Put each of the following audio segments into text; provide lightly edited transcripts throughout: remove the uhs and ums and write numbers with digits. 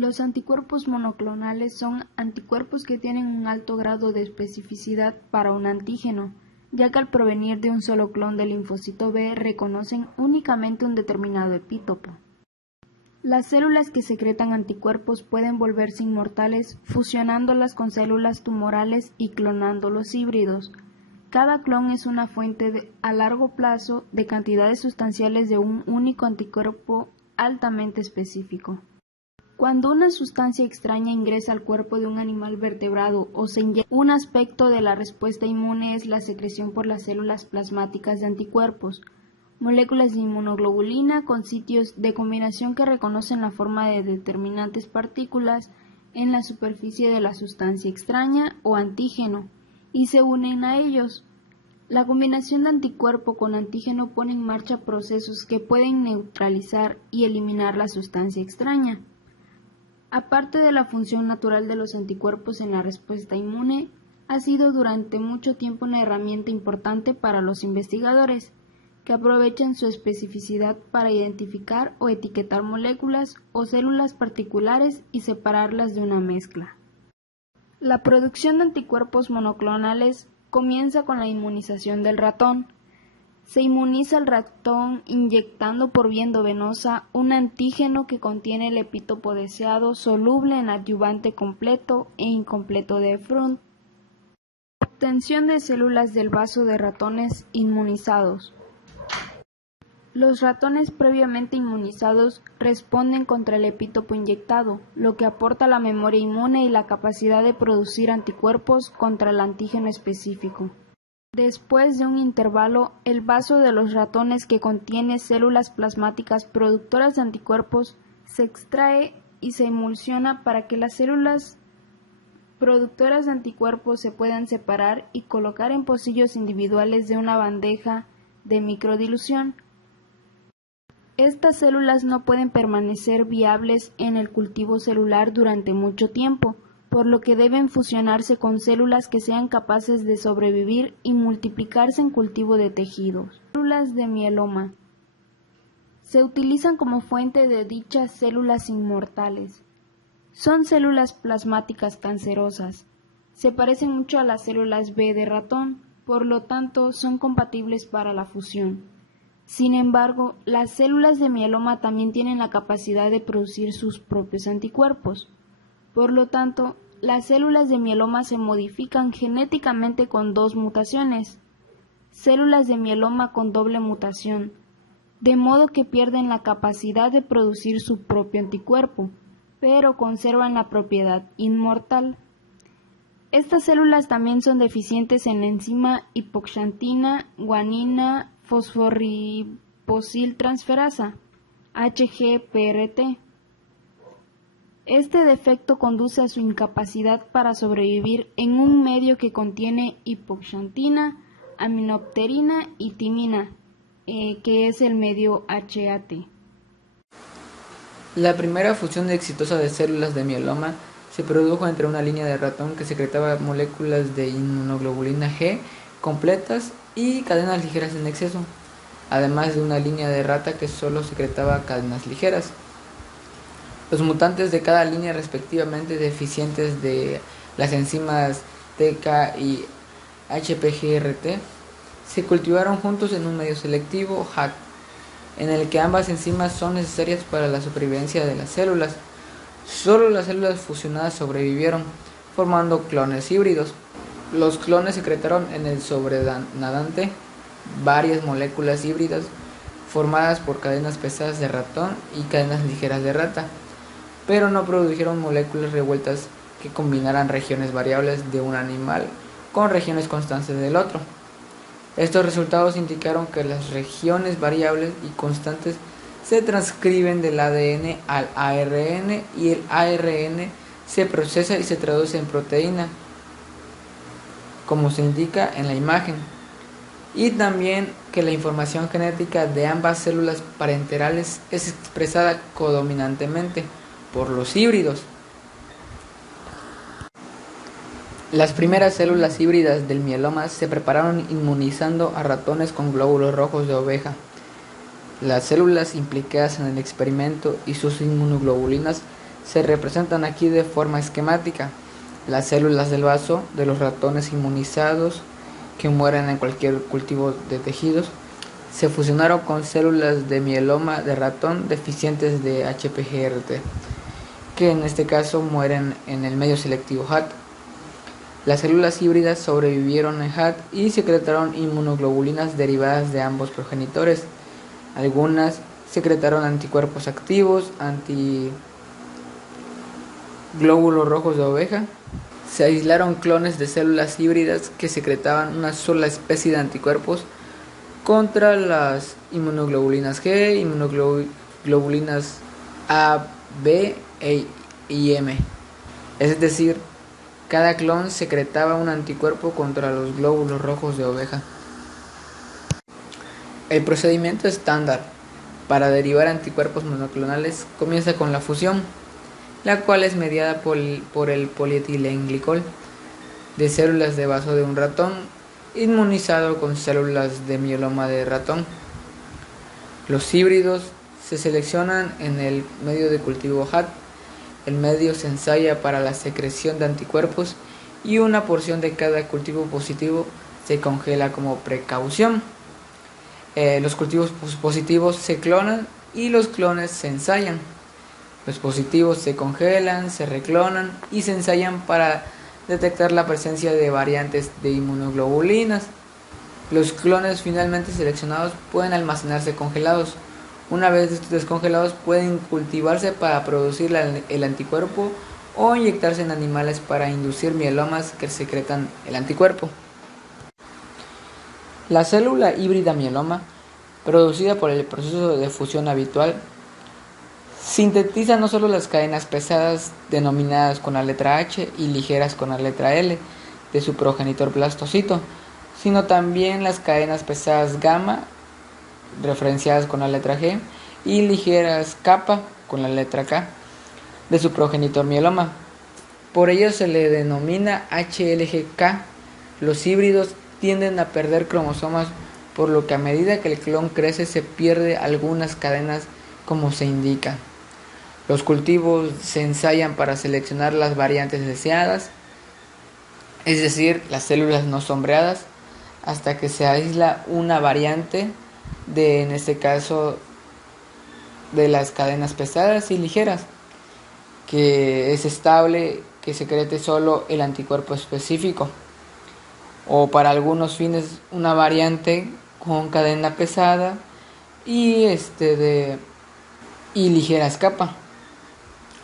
Los anticuerpos monoclonales son anticuerpos que tienen un alto grado de especificidad para un antígeno, ya que al provenir de un solo clon del linfocito B reconocen únicamente un determinado epítopo. Las células que secretan anticuerpos pueden volverse inmortales fusionándolas con células tumorales y clonando los híbridos. Cada clon es una fuente a largo plazo de cantidades sustanciales de un único anticuerpo altamente específico. Cuando una sustancia extraña ingresa al cuerpo de un animal vertebrado o se inyecta, un aspecto de la respuesta inmune es la secreción por las células plasmáticas de anticuerpos, moléculas de inmunoglobulina con sitios de combinación que reconocen la forma de determinantes partículas en la superficie de la sustancia extraña o antígeno y se unen a ellos. La combinación de anticuerpo con antígeno pone en marcha procesos que pueden neutralizar y eliminar la sustancia extraña. Aparte de la función natural de los anticuerpos en la respuesta inmune, ha sido durante mucho tiempo una herramienta importante para los investigadores, que aprovechan su especificidad para identificar o etiquetar moléculas o células particulares y separarlas de una mezcla. La producción de anticuerpos monoclonales comienza con la inmunización del ratón. Se inmuniza al ratón inyectando por vía endovenosa un antígeno que contiene el epítopo deseado soluble en adyuvante completo e incompleto de Freund. Obtención de células del vaso de ratones inmunizados. Los ratones previamente inmunizados responden contra el epítopo inyectado, lo que aporta la memoria inmune y la capacidad de producir anticuerpos contra el antígeno específico. Después de un intervalo, el vaso de los ratones que contiene células plasmáticas productoras de anticuerpos se extrae y se emulsiona para que las células productoras de anticuerpos se puedan separar y colocar en pocillos individuales de una bandeja de microdilución. Estas células no pueden permanecer viables en el cultivo celular durante mucho tiempo, por lo que deben fusionarse con células que sean capaces de sobrevivir y multiplicarse en cultivo de tejidos. Células de mieloma. Se utilizan como fuente de dichas células inmortales. Son células plasmáticas cancerosas. Se parecen mucho a las células B de ratón, por lo tanto son compatibles para la fusión. Sin embargo, las células de mieloma también tienen la capacidad de producir sus propios anticuerpos. Por lo tanto, las células de mieloma se modifican genéticamente con dos mutaciones, células de mieloma con doble mutación, de modo que pierden la capacidad de producir su propio anticuerpo, pero conservan la propiedad inmortal. Estas células también son deficientes en la enzima hipoxantina guanina fosforiposiltransferasa, HGPRT. Este defecto conduce a su incapacidad para sobrevivir en un medio que contiene hipoxantina, aminopterina y timina, que es el medio HAT. La primera fusión exitosa de células de mieloma se produjo entre una línea de ratón que secretaba moléculas de inmunoglobulina G completas y cadenas ligeras en exceso, además de una línea de rata que solo secretaba cadenas ligeras. Los mutantes de cada línea respectivamente deficientes de las enzimas TK y HPGRT se cultivaron juntos en un medio selectivo HAC, en el que ambas enzimas son necesarias para la supervivencia de las células. Solo las células fusionadas sobrevivieron, formando clones híbridos. Los clones secretaron en el sobrenadante varias moléculas híbridas formadas por cadenas pesadas de ratón y cadenas ligeras de rata, pero no produjeron moléculas revueltas que combinaran regiones variables de un animal con regiones constantes del otro. Estos resultados indicaron que las regiones variables y constantes se transcriben del ADN al ARN y el ARN se procesa y se traduce en proteína, como se indica en la imagen, y también que la información genética de ambas células parenterales es expresada codominantemente por los híbridos. Las primeras células híbridas del mieloma se prepararon inmunizando a ratones con glóbulos rojos de oveja. Las células implicadas en el experimento y sus inmunoglobulinas Se representan aquí de forma esquemática. Las células del vaso de los ratones inmunizados que mueren en cualquier cultivo de tejidos se fusionaron con células de mieloma de ratón deficientes de HPGRT, que en este caso mueren en el medio selectivo HAT. Las células híbridas sobrevivieron en HAT y secretaron inmunoglobulinas derivadas de ambos progenitores. Algunas secretaron anticuerpos activos, antiglóbulos rojos de oveja. Se aislaron clones de células híbridas que secretaban una sola especie de anticuerpos contra las inmunoglobulinas G, inmunoglobulinas A, B y M. Es decir, cada clon secretaba un anticuerpo contra los glóbulos rojos de oveja. El procedimiento estándar para derivar anticuerpos monoclonales comienza con la fusión, la cual es mediada por el polietilenglicol de células de vaso de un ratón inmunizado con células de mieloma de ratón. Los híbridos se seleccionan en el medio de cultivo HAT. El medio se ensaya para la secreción de anticuerpos y una porción de cada cultivo positivo se congela como precaución. Los cultivos positivos se clonan y los clones se ensayan. Los positivos se congelan, se reclonan y se ensayan para detectar la presencia de variantes de inmunoglobulinas. Los clones finalmente seleccionados pueden almacenarse congelados. Una vez descongelados pueden cultivarse para producir el anticuerpo o inyectarse en animales para inducir mielomas que secretan el anticuerpo. La célula híbrida mieloma, producida por el proceso de fusión habitual, sintetiza no solo las cadenas pesadas denominadas con la letra H y ligeras con la letra L de su progenitor blastocito, sino también las cadenas pesadas gamma, referenciadas con la letra G, y ligeras kappa, con la letra K, de su progenitor mieloma. Por ello se le denomina HLG-K. Los híbridos tienden a perder cromosomas, por lo que a medida que el clon crece se pierde algunas cadenas como se indica. Los cultivos se ensayan para seleccionar las variantes deseadas, es decir, las células no sombreadas, hasta que se aísla una variante en este caso, de las cadenas pesadas y ligeras, que es estable, que secrete solo el anticuerpo específico, o para algunos fines una variante con cadena pesada y ligeras capa.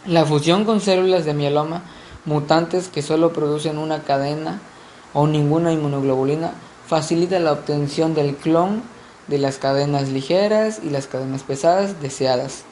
La fusión con células de mieloma mutantes que solo producen una cadena o ninguna inmunoglobulina facilita la obtención del clon de las cadenas ligeras y las cadenas pesadas deseadas.